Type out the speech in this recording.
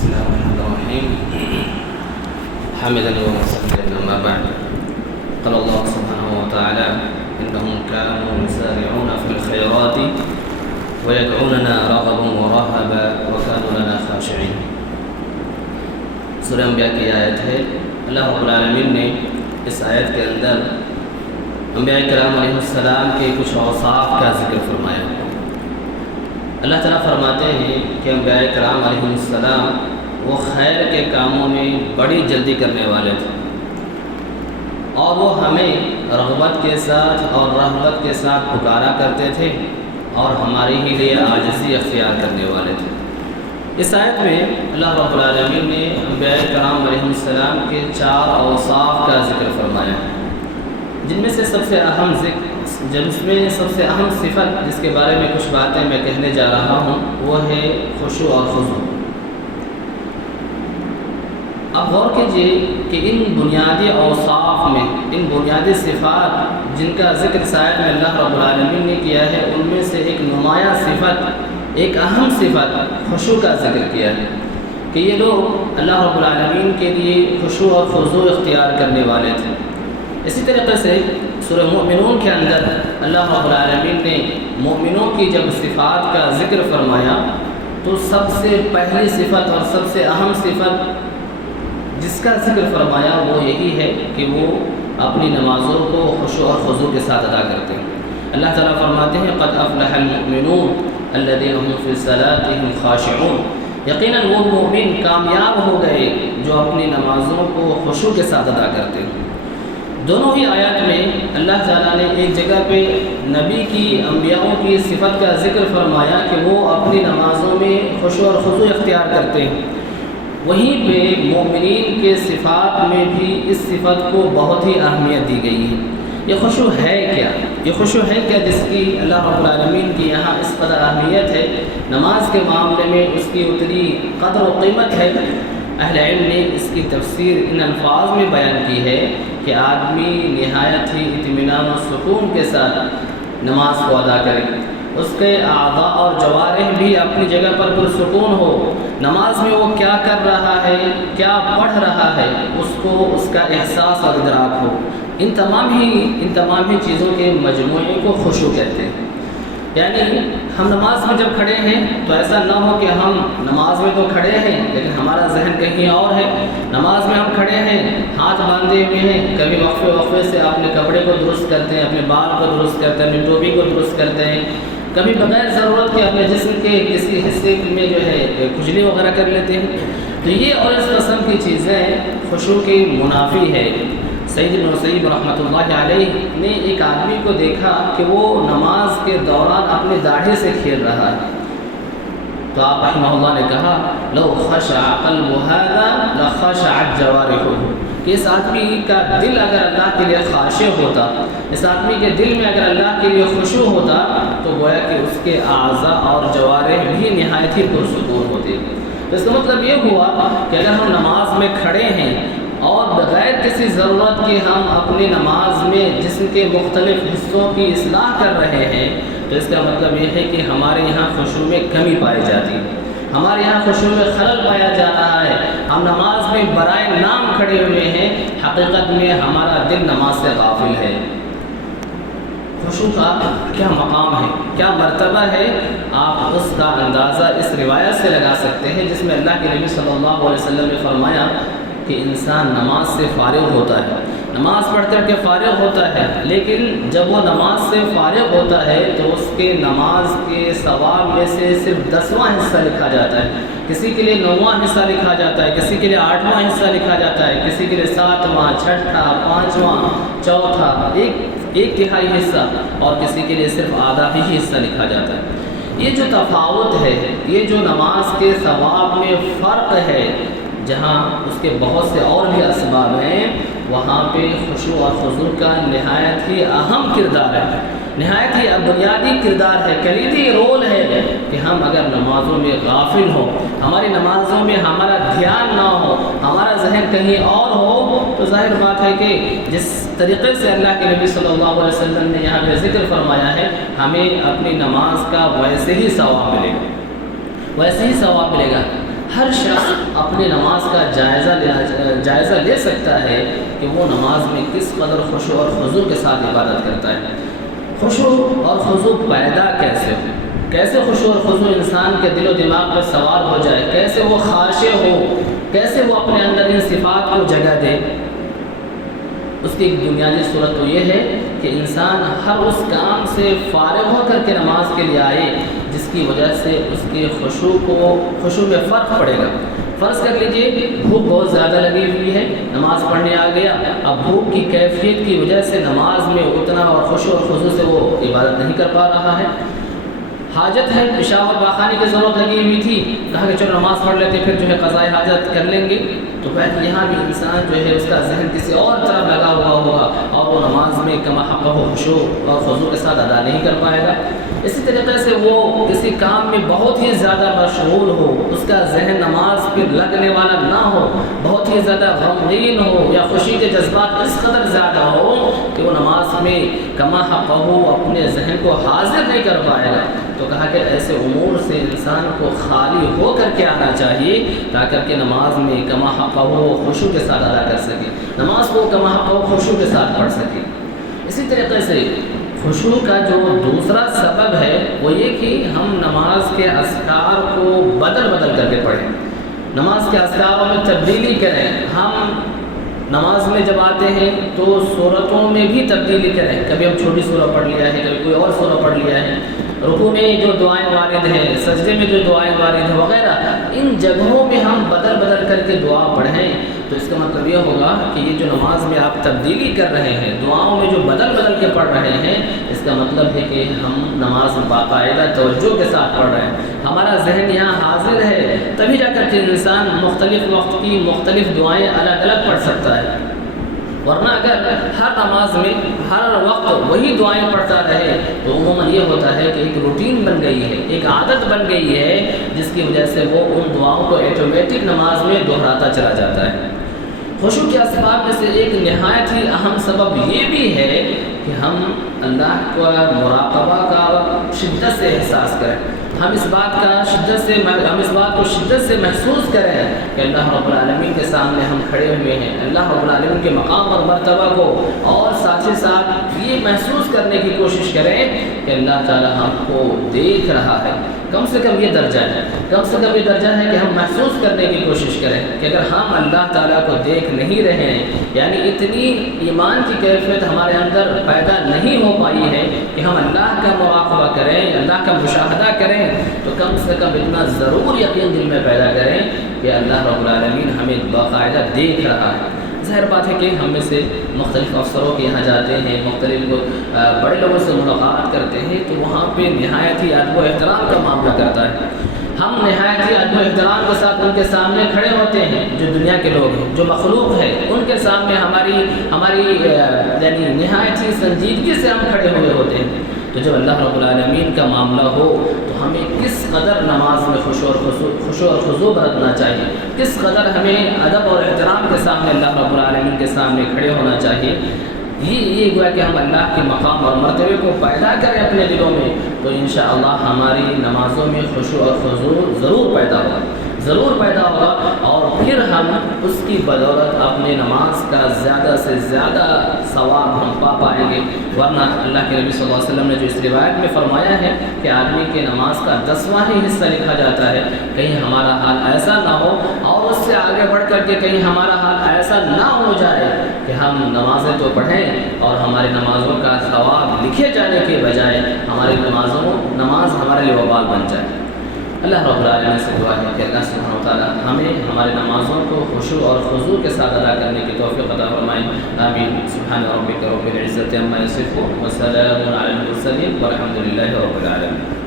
بسم الله الرحمن الرحيم حمدا ومصليا أما بعد قال الله سبحانه وتعالى إنهم كانوا يسارعون في الخيرات ويدعوننا رغبا ورهبا وكانوا لنا خاشعين. سورہ انبیاء کی آیت ہے. اللہ رب العالمین نے اس آیت کے اندر انبیاء کرام علیہ السلام کے کچھ اوصاف کا ذکر فرمایا. اللہ تعالیٰ فرماتے ہیں کہ انبیاء کرام علیہ السلام وہ خیر کے کاموں میں بڑی جلدی کرنے والے تھے اور وہ ہمیں رغبت کے ساتھ اور رہبت کے ساتھ پکارا کرتے تھے اور ہمارے ہی لیے عاجزی اختیار کرنے والے تھے. اس آیت میں اللہ رب العالمین نے انبیاء کرام علیہ السلام کے 4 اوصاف کا ذکر فرمایا، جن میں سے سب سے اہم صفت جس کے بارے میں کچھ باتیں میں کہنے جا رہا ہوں وہ ہے خشوع اور خضوع. اب غور کیجیے کہ ان بنیادی اوصاف میں، ان بنیادی صفات جن کا ذکر اس آیت میں اللہ رب العالمین نے کیا ہے، ان میں سے ایک نمایاں صفت، ایک اہم صفت خشوع کا ذکر کیا ہے کہ یہ لوگ اللہ رب العالمین کے لیے خشوع اور خضوع اختیار کرنے والے تھے. اسی طریقے سے سورہ مومنون کے اندر اللہ رب العالمین نے مومنوں کی جب صفات کا ذکر فرمایا تو سب سے پہلی صفت اور سب سے اہم صفت جس کا ذکر فرمایا وہ یہی ہے کہ وہ اپنی نمازوں کو خشوع اور خضوع کے ساتھ ادا کرتے ہیں. اللہ تعالیٰ فرماتے ہیں قد افلح المؤمنون الذين هم في صلاتهم خاشعون. یقیناً وہ مومن کامیاب ہو گئے جو اپنی نمازوں کو خشوع کے ساتھ ادا کرتے ہیں. دونوں ہی آیات میں اللہ تعالیٰ نے ایک جگہ پہ نبی کی، انبیاءوں کی صفت کا ذکر فرمایا کہ وہ اپنی نمازوں میں خشوع اور خضوع اختیار کرتے ہیں. وہیں پہ مومنین کے صفات میں بھی اس صفت کو بہت ہی اہمیت دی گئی ہے. یہ خشوع ہے کیا؟ یہ خشوع ہے کیا جس کی اللہ رب العالمین کی یہاں اس قدر اہمیت ہے؟ نماز کے معاملے میں اس کی اتنی قدر و قیمت ہے. اہل علم نے اس کی تفسیر ان الفاظ میں بیان کی ہے کہ آدمی نہایت ہی اطمینان و سکون کے ساتھ نماز کو ادا کرے، اس کے اعضاء اور جوارح بھی اپنی جگہ پر پرسکون ہو، نماز میں وہ کیا کر رہا ہے، کیا پڑھ رہا ہے، اس کو اس کا احساس اور ادراک ہو. ان تمام ہی چیزوں کے مجموعے کو خشوع کہتے ہیں. یعنی ہم نماز میں جب کھڑے ہیں تو ایسا نہ ہو کہ ہم نماز میں تو کھڑے ہیں لیکن ہمارا ذہن کہیں اور ہے. نماز میں ہم کھڑے ہیں، ہاتھ باندھے ہوئے ہیں، کبھی وقفے سے اپنے کپڑے کو درست کرتے ہیں، اپنے بال کو درست کرتے ہیں، اپنی ٹوپی کو درست کرتے ہیں، کبھی بغیر ضرورت کے اپنے جسم کے کسی حصے میں جو ہے کھجلی وغیرہ کر لیتے ہیں. تو یہ اور اس قسم کی چیزیں خشوع کی منافی ہے. سید ابن مسیب رحمۃ اللہ علیہ نے ایک آدمی کو دیکھا کہ وہ نماز کے دوران اپنی داڑھی سے کھیل رہا ہے. تو آپ رحمہ اللہ نے کہا لو خشع قلب هذا لخشعت جوارحه، کہ اس آدمی کا دل اگر اللہ کے لیے خاشع ہوتا، اس آدمی کے دل میں اگر اللہ کے لیے خشوع ہوتا تو گویا کہ اس کے اعضاء اور جوارح بھی نہایت ہی پرسکون ہوتے. تو اس کا مطلب یہ ہوا کہ اگر ہم نماز میں کھڑے ہیں اور بغیر کسی ضرورت کے ہم اپنی نماز میں جسم کے مختلف حصوں کی اصلاح کر رہے ہیں تو اس کا مطلب یہ ہے کہ ہمارے یہاں خشوع میں کمی پائی جاتی ہے، ہمارے یہاں خشوع میں خلل پایا جا رہا ہے. ہم نماز میں برائے نام کھڑے ہوئے ہیں، حقیقت میں ہمارا دل نماز سے غافل ہے. خشوع کا کیا مقام ہے، کیا مرتبہ ہے، آپ اس کا اندازہ اس روایت سے لگا سکتے ہیں جس میں اللہ کے نبی صلی اللہ علیہ وسلم نے فرمایا کہ انسان نماز سے فارغ ہوتا ہے، نماز پڑھ کر کے فارغ ہوتا ہے، لیکن جب وہ نماز سے فارغ ہوتا ہے تو اس کے نماز کے ثواب میں سے صرف 10واں حصہ لکھا جاتا ہے، کسی کے لیے 9واں حصہ لکھا جاتا ہے، کسی کے لیے 8واں حصہ لکھا جاتا ہے، کسی کے لیے 7واں، 6واں، 5واں، 4تھا، ایک تہائی حصہ، اور کسی کے لیے صرف آدھا ہی حصہ لکھا جاتا ہے. یہ جو تفاوت ہے، یہ جو نماز کے ثواب میں فرق ہے، جہاں اس کے بہت سے اور بھی اسباب ہیں، وہاں پہ خشوع اور خضوع کا نہایت ہی اہم کردار ہے، نہایت ہی بنیادی کردار ہے، کلیدی رول ہے کہ ہم اگر نمازوں میں غافل ہوں، ہماری نمازوں میں ہمارا دھیان نہ ہو، ہمارا ذہن کہیں اور ہو، تو ظاہر بات ہے کہ جس طریقے سے اللہ کے نبی صلی اللہ علیہ وسلم نے یہاں پہ ذکر فرمایا ہے، ہمیں اپنی نماز کا ویسے ہی ثواب ملے گا، ویسے ہی ثواب ملے گا. ہر شخص اپنی نماز کا جائزہ لے سکتا ہے کہ وہ نماز میں کس قدر خشوع اور خضوع کے ساتھ عبادت کرتا ہے۔ خشوع اور خضوع پیدا کیسے ہو، کیسے خشوع اور خضوع انسان کے دل و دماغ پر سوار ہو جائے، کیسے وہ خاشع ہو، کیسے وہ اپنے اندر ان صفات کو جگہ دے۔ اس کی ایک بنیادی صورت تو یہ ہے کہ انسان ہر اس کام سے فارغ ہو کر کے نماز کے لیے آئے جس کی وجہ سے اس کے خشوع میں فرق پڑے گا۔ فرض کر لیجئے بھوک بہت زیادہ لگی ہوئی ہے، نماز پڑھنے آ گیا، اب بھوک کی کیفیت کی وجہ سے نماز میں اتنا اور خشوع اور خضوع سے وہ عبادت نہیں کر پا رہا ہے۔ حاجت ہے، پیشاب اور پاخانے کی ضرورت لگی ہوئی تھی، کہا کہ چلو نماز پڑھ لیتے پھر جو ہے قضائے حاجت کر لیں گے، تو پہلے یہاں بھی انسان جو ہے اس کا ذہن کسی اور طرف لگا ہوا ہوگا اور وہ نماز میں کما حقہ خشوع اور خضوع کے ساتھ ادا نہیں کر پائے گا۔ اسی طریقے سے وہ کسی کام میں بہت ہی زیادہ مشغول ہو، اس کا ذہن نماز پہ لگنے والا نہ ہو، بہت ہی زیادہ غمگین ہو یا خوشی کے جذبات اس قدر زیادہ ہو کہ وہ نماز میں کما حقہ اپنے ذہن کو حاضر نہیں کر پائے گا، تو کہا کہ ایسے امور سے انسان کو خالی ہو کر کے آنا چاہیے تاکہ کہ نماز میں کما حقہ خشوع کے ساتھ ادا کر سکے، نماز کو کما حقہ خشوع کے ساتھ پڑھ سکے۔ اسی طریقے سے خشوع کا جو دوسرا سبب ہے وہ یہ کہ ہم نماز کے اذکار کو بدل کر کے پڑھیں، نماز کے اذکاروں میں تبدیلی کریں۔ ہم نماز میں جب آتے ہیں تو سورتوں میں بھی تبدیلی کریں، کبھی ہم چھوٹی سورہ پڑھ لیا ہے، کبھی کوئی اور سورہ پڑھ لیا ہے، رکوع میں جو دعائیں وارد ہیں، سجدے میں جو دعائیں وارد ہیں وغیرہ، ان جگہوں میں ہم بدل کر کے دعا پڑھیں، تو اس کا مطلب یہ ہوگا کہ یہ جو نماز میں آپ تبدیلی کر رہے ہیں، دعاؤں میں جو بدل کے پڑھ رہے ہیں، اس کا مطلب ہے کہ ہم نماز باقاعدہ توجہ کے ساتھ پڑھ رہے ہیں، ہمارا ذہن یہاں حاضر ہے، تبھی جا کر کے انسان مختلف وقت کی مختلف دعائیں الگ پڑھ سکتا ہے۔ ورنہ اگر ہر نماز میں ہر وقت وہی دعائیں پڑھتا رہے تو عموماً یہ ہوتا ہے کہ ایک روٹین بن گئی ہے، ایک عادت بن گئی ہے، جس کی وجہ سے وہ ان دعاؤں کو آٹومیٹک نماز میں دہراتا چلا جاتا ہے۔ خشوع کے اسباب میں سے ایک نہایت ہی اہم سبب یہ بھی ہے کہ ہم اللہ کا مراقبہ کا شدت سے احساس کریں، ہم اس بات کو شدت سے محسوس کریں کہ اللہ رب العالمین کے سامنے ہم کھڑے ہوئے ہیں، اللہ رب العالمین کے مقام اور مرتبہ کو، اور ساتھ ہی ساتھ یہ محسوس کرنے کی کوشش کریں کہ اللہ تعالی ہم کو دیکھ رہا ہے۔ کم سے کم یہ درجہ ہے، کہ ہم محسوس کرنے کی کوشش کریں کہ اگر ہم اللہ تعالیٰ کو دیکھ نہیں رہے ہیں، یعنی اتنی ایمان کی کیفیت ہمارے اندر پیدا نہیں ہو پائی ہے کہ ہم اللہ کا مراقبہ کریں، اللہ کا مشاہدہ کریں، تو کم سے کم اتنا ضرور یقین دل میں پیدا کریں کہ اللہ رب العالمین ہمیں باقاعدہ دیکھ رہا ہے۔ ظاہر بات ہے کہ ہم میں سے مختلف افسروں کے یہاں جاتے ہیں، مختلف بڑے لوگوں سے ملاقات کرتے ہیں، تو وہاں پہ نہایت ہی ادب و احترام کا معاملہ کرتا ہے، ہم نہایت ہی ادب و احترام کے ساتھ ان کے سامنے کھڑے ہوتے ہیں، جو دنیا کے لوگ ہیں، جو مخلوق ہے، ان کے سامنے ہماری یعنی نہایت ہی سنجیدگی سے ہم کھڑے ہوئے ہوتے ہیں۔ تو جب اللہ رب العالمین کا معاملہ ہو تو ہمیں کس قدر نماز میں خشوع اور خضوع برتنا چاہیے، کس قدر ہمیں ادب اور احترام کے سامنے اللہ رب العالمین کے سامنے کھڑے ہونا چاہیے۔ یہ گویا کہ ہم اللہ کے مقام اور مرتبے کو پیدا کریں اپنے دلوں میں، تو انشاءاللہ ہماری نمازوں میں خشوع اور خضوع ضرور پیدا ہوگا، اور پھر ہم اس کی بدولت اپنے نماز کا زیادہ سے زیادہ ثواب ہم پا پائیں گے۔ ورنہ اللہ کے نبی صلی اللہ علیہ وسلم نے جو اس روایت میں فرمایا ہے کہ آدمی کے نماز کا 10واں ہی حصہ لکھا جاتا ہے، کہیں ہمارا حال ایسا نہ ہو اور اس سے آگے بڑھ کر کے کہیں ہمارا حال ایسا نہ ہو جائے کہ ہم نمازیں تو پڑھیں اور ہماری نمازوں کا ثواب لکھے جانے کے بجائے ہماری نماز ہمارے لیے وبال بن جائے۔ اللہ رب العالمین سے دعا ہے کہ اللہ سبحانہ و تعالیٰ ہمیں ہمارے نمازوں کو خشوع اور خضوع کے ساتھ ادا کرنے کی توفیق عطا فرمائے۔ آمین۔ سبحان ربک رب العزۃ عما یصفون وسلام علی المرسلین والحمد للہ رب العالمین۔